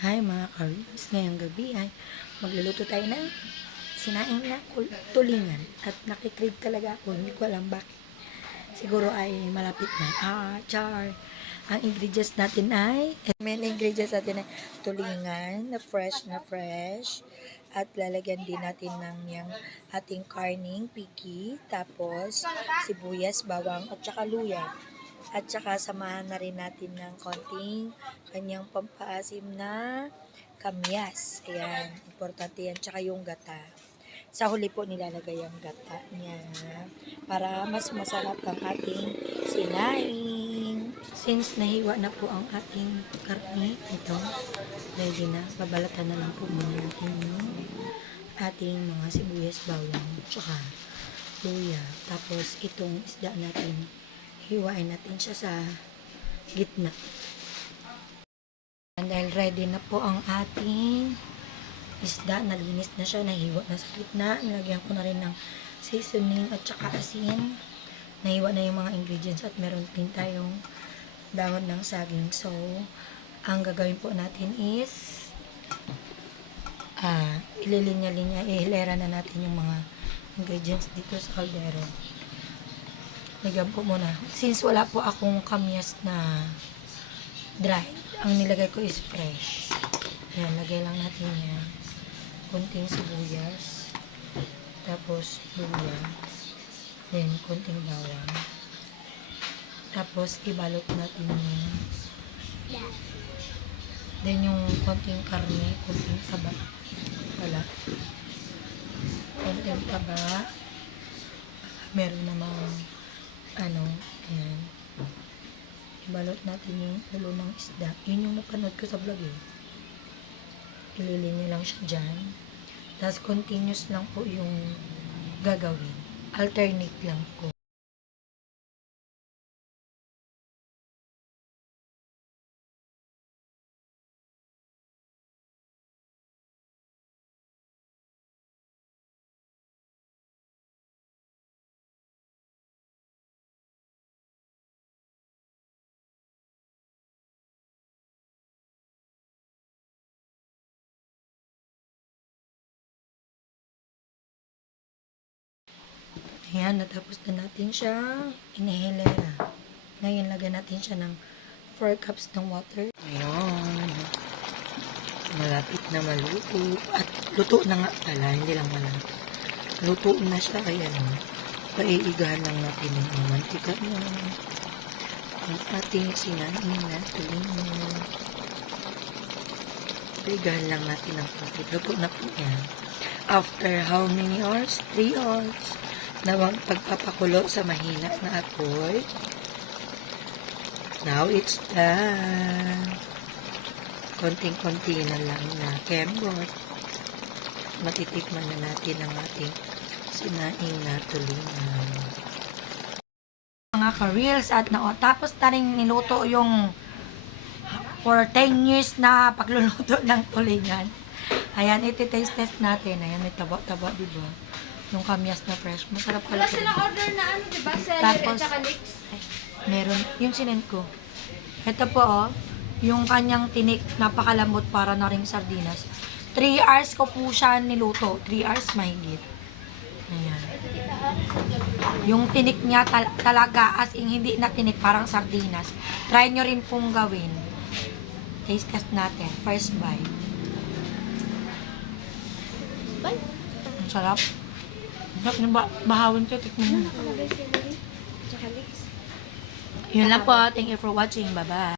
Hi mga ka-reels, ngayong gabi ay magluluto tayo ng sinaing na tulingan at nakikrave talaga ako, hindi ko alam bakit. Siguro ay malapit na. Char! Ang ingredients natin ay, main ingredients natin ay tulingan na fresh at lalagyan din natin ng yung ating karning piki, tapos sibuyas, bawang at saka luya. At saka samahan na rin natin ng konting kanyang pampaasim na kamyas. Ayan, importante yan. Tsaka yung gata. Sa huli po nilalagay ang gata niya para mas masarap ang ating sinaing. Since nahiwa na po ang ating karne, ito, ready na. Babalatan na lang po muna natin yung ating mga sibuyas, bawang, tsaka luya. Tapos itong isda natin, hiwain natin siya sa gitna. And dahil ready na po ang ating isda, nalinis na siya, nahiwa na sa gitna. Nilagyan ko na rin ng seasoning at saka asin. Nahiwa na yung mga ingredients at meron din tayong dahon ng saging. So, ang gagawin po natin is ililinya-linya, ihilera na natin yung mga ingredients dito sa kaldero. Lagyan po muna. Since wala po akong kamyas na dry, ang nilagay ko is fresh. Ayan, lagay lang natin yan. Kunting sibuyas. Tapos luya. Then, kunting bawang. Tapos, ibalot natin yung then, yung kunting karne, kunting taba. Wala. Kunting taba. Meron namang ayan. Ibalot natin yung ulo ng isda. Yun yung napanood ko sa vlog eh. Ililinya lang siya dyan. Tapos continuous lang po yung gagawin. Alternate lang po. Ayan, natapos na natin siya inihilera. Ngayon, lagyan natin siya ng 4 cups ng water. Ayan. Malapit na maluto. At luto na nga pala, hindi lang malapit. Luto na siya, kaya paiigahan lang natin yung mantika niya. Ang ating sinaing na tulingan. Paigahan lang natin ang konti. Luto na po yan. After how many hours? 3 hours. Na pagpapakulo sa mahina na apoy. Now it's done. Konting-konti na lang na kembot. Matitikman na natin ang ating sinaing na tulingan. Mga ka-reels at tapos na rin niluto yung for 10 years na pagluluto ng tulingan. Ayan, iti-taste test natin. Ayan, may taba-taba, diba? Yung kamyas na fresh. Masarap pala. Wala silang order na diba? Celery at saka leeks. Meron. Yung sinend ko. Ito po, yung kanyang tinik, napakalambot para na ring sardinas. 3 hours ko po siya niluto. 3 hours mahigit. Ayan. Yung tinik niya talaga, as in hindi na tinik, parang sardinas. Try nyo rin pong gawin. Taste test natin. First bite. Bye. Ang sarap. Sarap na bahawin ko. Tikman mo. Nakalagay celery at saka leeks. Yun lang po. Thank you for watching. Bye-bye.